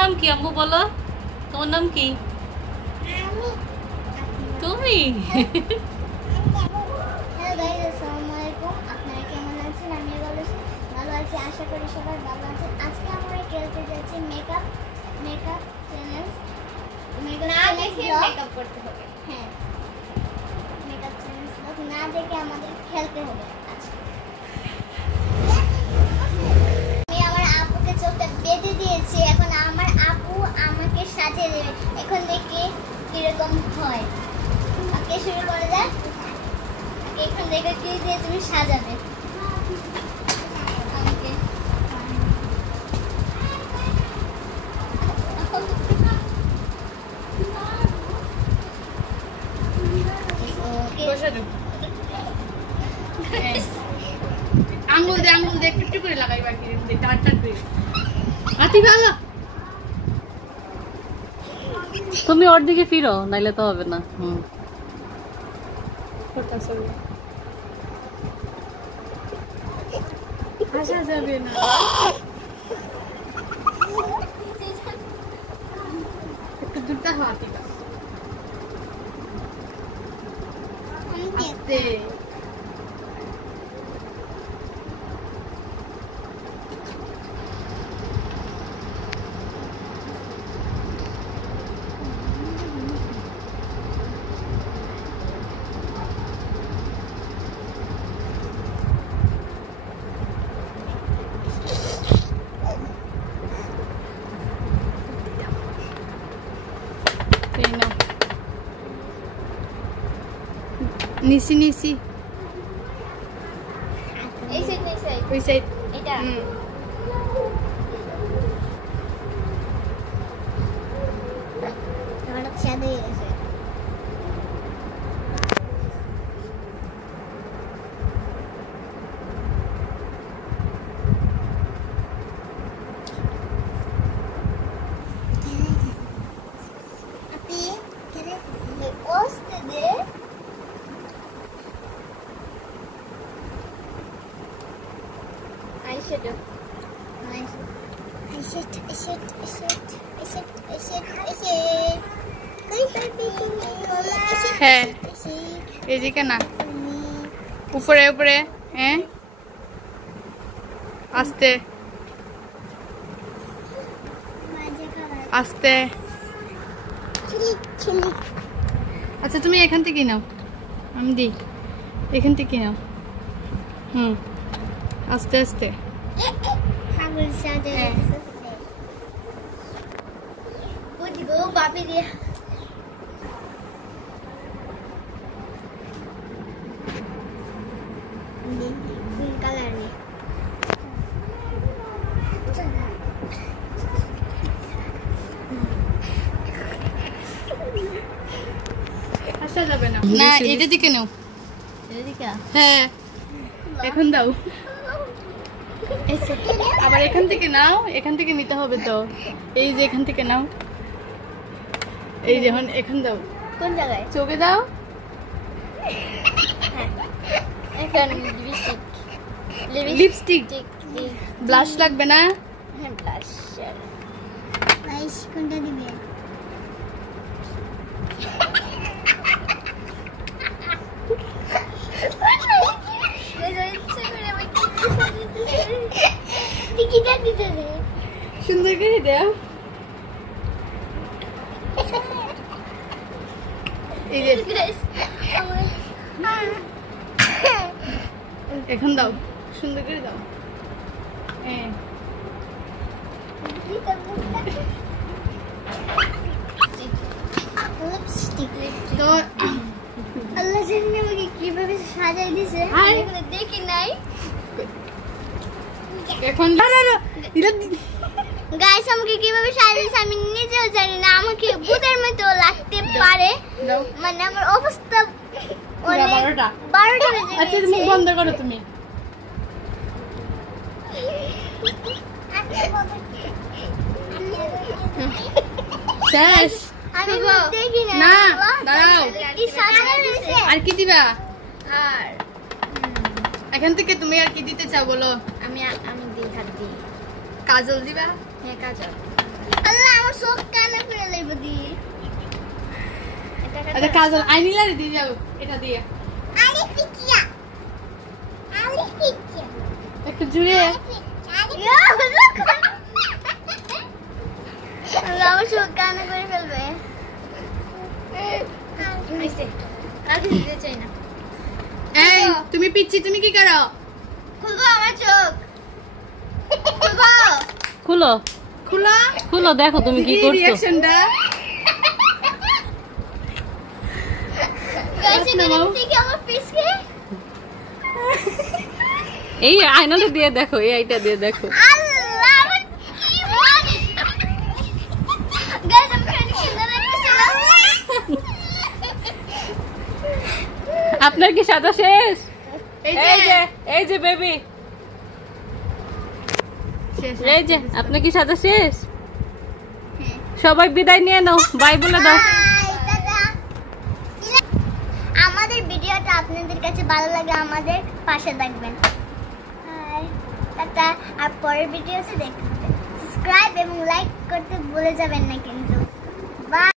নাম কি আম্মু বলো? তোমার নাম কি? তুমি? হ্যালো গাইস, আসসালামু আলাইকুম। আপনারা কেমন আছেন? আমি ভালো আছি, আশা করি সবাই ভালো আছেন। আজকে আমরা খেলতে যাচ্ছি মেকআপ চ্যালেঞ্জ। মেকআপ করতে হবে। হ্যাঁ, মেকআপ চ্যালেঞ্জ না দেখে আমাদের খেলতে হবে আজকে। আমি আমার আপুকে চোখটা বেঁধে দিয়েছি, এখন আমার আপু আমাকে সাজিয়ে দেবে। এখন দেখি কিরকম হয়। ওকে, শুরু করা যাক। এখন দেখো কি দিয়ে তুমি সাজাবে আমাকে। আঙ্গুল দিয়ে একটু করে লাগাইবা কি টান টান করে আতি ভালো। তুমি ওর দিকে ফিরো, নাইলে তো হবে না। আসা যাবে না। একটু দূরটা হওয়া ঠিক আছে। আস্তে নিচি নিচি এই সাইড এই সাইড ওই সাইড এটা আমার সাদা আছে। আপনি কেন ওস্তে দে eyeshadow. হ্যাঁ এদিকে না, উপরে উপরে। হ্যাঁ আস্তে আস্তে। আচ্ছা তুমি এখান থেকে নাও, আমি দিই। এখান থেকে নাও। আস্তে আস্তে। বাপি দিয়ে কালার নেই। আসা যাবে না, না এটা দিকে নাও। এদিকে হ্যাঁ এখন দাও। আবার এখান থেকে নাও, এখান থেকে নিতে হবে তো। এই যে এখান থেকে নাও, এই যে এখন দাও। কোন জায়গায়? চোখে দাও। এখন লিপস্টিক ব্লাশ লাগবে না? হ্যাঁ, ব্লাশ। ব্লাশ কোনটা দিবে? সুন্দর করে দাও। এখন দাও, সুন্দর করে দাও। তো আল্লাহ জানে আমাকে কিভাবে সাজাই দিয়েছে, দেখি নাই। এখন গাইস আমাকে কিভাবে সাজিয়েছে আমি নিজেও জানি না। আমাকে ভূতের মতো লাগতে পারে, মানে আমার অবস্থা 12টা বেজে গেছে। আচ্ছা মুখ বন্ধ করো তুমি। শেষ। আমি দেখি না, দাঁড়াও। কি সাজানো হয়েছে। আর কি দিবা? আর এখান থেকে তুমি আর কি দিতে চাও বলো? আমি দিই, হাত দিই। কাজল দিবা? হ্যাঁ, কাজল। আল্লাহ আমার চোখ কানে করে লইব দি আচ্ছা কাজল আইনিলারে দিয়ে যাও এটা দিয়ে আরে পিকিয়া একটু জুড়ে আল্লাহ আমার চোখ কানে করে ফেলবে আর কিছু দিতে চাই না এই তুমি পিচ্ছি তুমি কি করো খুলবো আমার চোখ খুলবো খুলো খুলো খুলো, দেখো তুমি কি করছো। রিঅ্যাকশনটা গাইস এখানে থেকে আমার পিছকে এই আয়নাটা দিয়ে দেখো, এই আইটা দিয়ে দেখো। আল্লাহ আমার কি মনে গাইস আমি অনেক সুন্দর লাগতেছিলাম আপনার কি সাজা শেষ? এই এই যে বেবি, শেষ এই যে আপনার কি সাজা শেষ? সবাই বিদায় নিয়ে নাও, বাই বলে দাও। Bye, tata. আমাদের ভিডিওটা আপনাদের কাছে ভালো লাগে আমাদের পাশে থাকবেন। By, tata. আর পরের ভিডিওতে দেখতে সাবস্ক্রাইব এবং লাইক করতে ভুলে যাবেন না কিন্তু। বাই।